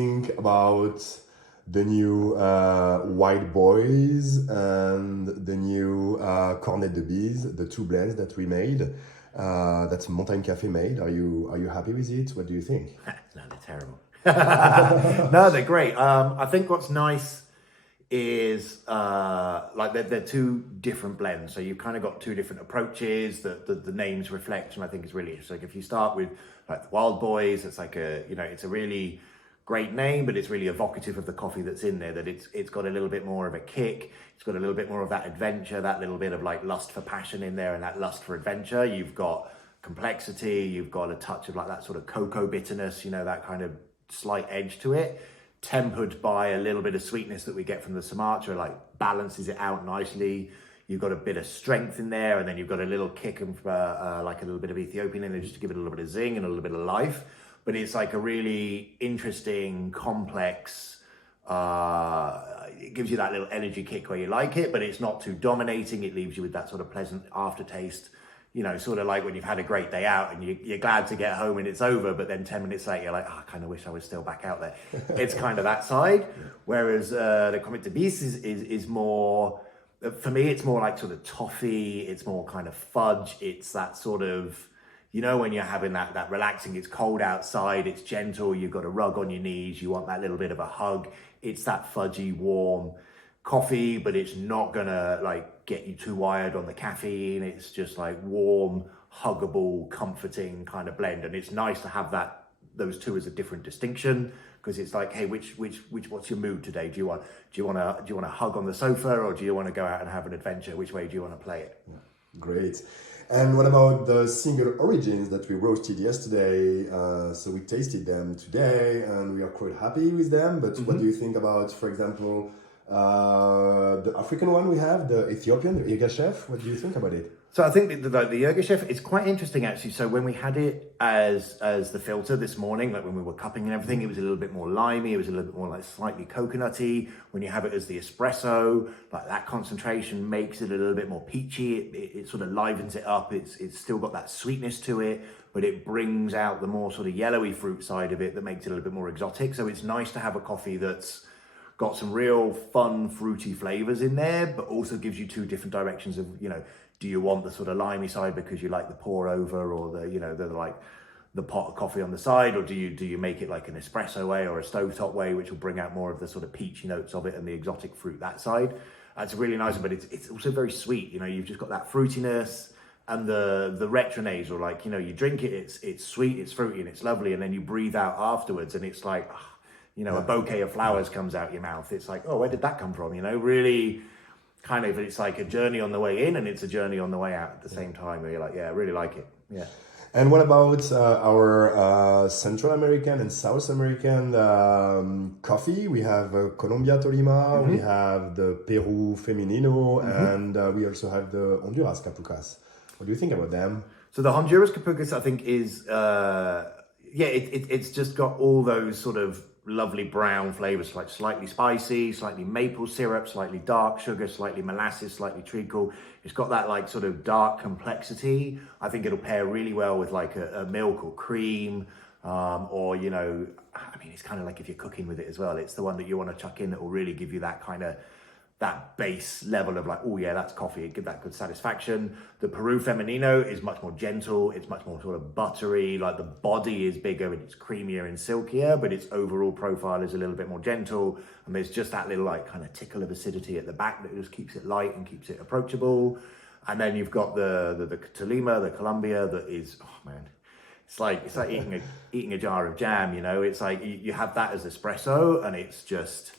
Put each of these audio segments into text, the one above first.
Think about the new White Boys and the new Cornettes de Bise, the two blends that we made. That's Montagne Café made. Are you happy with it? What do you think? No, they're terrible. No, they're great. I think what's nice is like they're two different blends. So you've kind of got two different approaches that the names reflect, and I think it's really interesting. Like if you start with like the Wild Boys, it's like it's a really great name, but it's really evocative of the coffee that's in there, that it's got a little bit more of a kick, it's got a little bit more of that adventure, that little bit of like lust for passion in there and that lust for adventure. You've got complexity, you've got a touch of like that sort of cocoa bitterness, that kind of slight edge to it, tempered by a little bit of sweetness that we get from the Sumatra, like balances it out nicely. You've got a bit of strength in there, and then you've got a little kick of like a little bit of Ethiopian in there just to give it a little bit of zing and a little bit of life. But it's like a really interesting, complex, it gives you that little energy kick where you like it, but it's not too dominating. It leaves you with that sort of pleasant aftertaste, sort of like when you've had a great day out and you're glad to get home and it's over, but then 10 minutes later, you're like, I kind of wish I was still back out there. It's kind of that side. Whereas the Cornettes de Bise is more, for me, it's more like sort of toffee. It's more kind of fudge. It's that sort of, when you're having that relaxing, it's cold outside, it's gentle, you've got a rug on your knees, you want that little bit of a hug. It's that fudgy, warm coffee, but it's not gonna like get you too wired on the caffeine. It's just like warm, huggable, comforting kind of blend. And it's nice to have those two as a different distinction, because it's like, hey, which what's your mood today? Do you want to hug on the sofa, or do you want to go out and have an adventure? Which way do you want to play it? Yeah. Great. And what about the single origins that we roasted yesterday? So we tasted them today and we are quite happy with them. But what do you think about, for example, the African one we have, the Ethiopian, the Yirgacheffe? What do you think about it? So I think the Yirgacheffe, it's quite interesting actually. So when we had it as the filter this morning, like when we were cupping and everything, it was a little bit more limey. It was a little bit more like slightly coconutty. When you have it as the espresso, like that concentration makes it a little bit more peachy. It sort of livens it up. It's still got that sweetness to it, but it brings out the more sort of yellowy fruit side of it that makes it a little bit more exotic. So it's nice to have a coffee that's got some real fun, fruity flavors in there, but also gives you two different directions of, do you want the sort of limey side because you like the pour over, or the pot of coffee on the side, or do you make it like an espresso way or a stovetop way, which will bring out more of the sort of peachy notes of it and the exotic fruit that side. That's really nice, but it's also very sweet. You've just got that fruitiness and the retronasal, like, you drink it, it's sweet, it's fruity, and it's lovely, and then you breathe out afterwards, and it's like, a bouquet of flowers comes out your mouth. It's like, oh, where did that come from? Really kind of, it's like a journey on the way in and it's a journey on the way out at the same time, where you're like, yeah, I really like it. Yeah. And what about our Central American and South American coffee? We have Colombie Tolima, we have the Pérou Femenino, and we also have the Honduras Capucas. What do you think about them? So the Honduras Capucas, I think, is, it's just got all those sort of lovely brown flavors, like slightly spicy, slightly maple syrup, slightly dark sugar, slightly molasses, slightly treacle. It's got that like sort of dark complexity. I think it'll pair really well with like a milk or cream, or it's kind of like if you're cooking with it as well, it's the one that you want to chuck in that will really give you that kind of that base level of like, oh yeah, that's coffee, give that good satisfaction. The Peru Femenino is much more gentle, it's much more sort of buttery, like the body is bigger and it's creamier and silkier, but its overall profile is a little bit more gentle, and there's just that little like kind of tickle of acidity at the back that just keeps it light and keeps it approachable. And then you've got the Tolima, the Colombia, that is, oh man, it's like eating a jar of jam, it's like you have that as espresso, and it's just,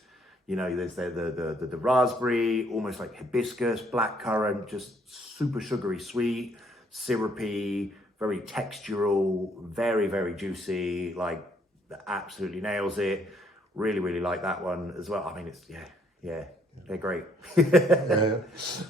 there's the raspberry, almost like hibiscus, blackcurrant, just super sugary sweet, syrupy, very textural, very, very juicy, like absolutely nails it. Really, really like that one as well. I mean, it's, they're great.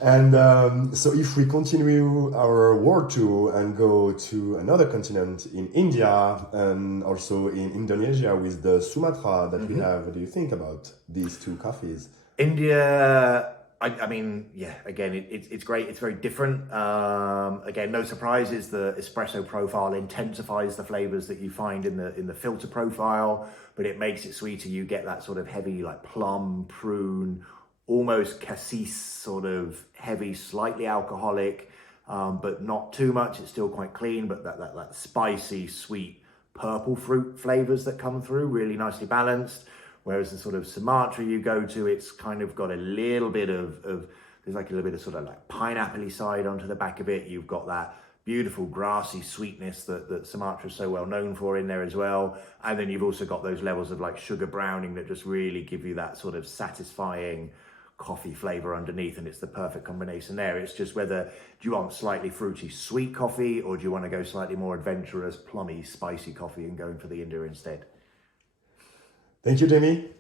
And so if we continue our world tour and go to another continent, in India and also in Indonesia with the Sumatra that we have, what do you think about these two coffees? India, I mean, yeah, again, it's great. It's very different. Again, no surprises. The espresso profile intensifies the flavors that you find in the filter profile, but it makes it sweeter. You get that sort of heavy, like plum, prune, almost cassis sort of heavy, slightly alcoholic, but not too much. It's still quite clean, but that spicy, sweet, purple fruit flavors that come through, really nicely balanced. Whereas the sort of Sumatra you go to, it's kind of got a little bit of there's like a little bit of sort of like pineapple-y side onto the back of it. You've got that beautiful grassy sweetness that Sumatra is so well known for in there as well. And then you've also got those levels of like sugar browning that just really give you that sort of satisfying coffee flavor underneath, and it's the perfect combination there. It's just whether do you want slightly fruity sweet coffee, or do you want to go slightly more adventurous plummy spicy coffee and going for the India instead. Thank you, Jamie.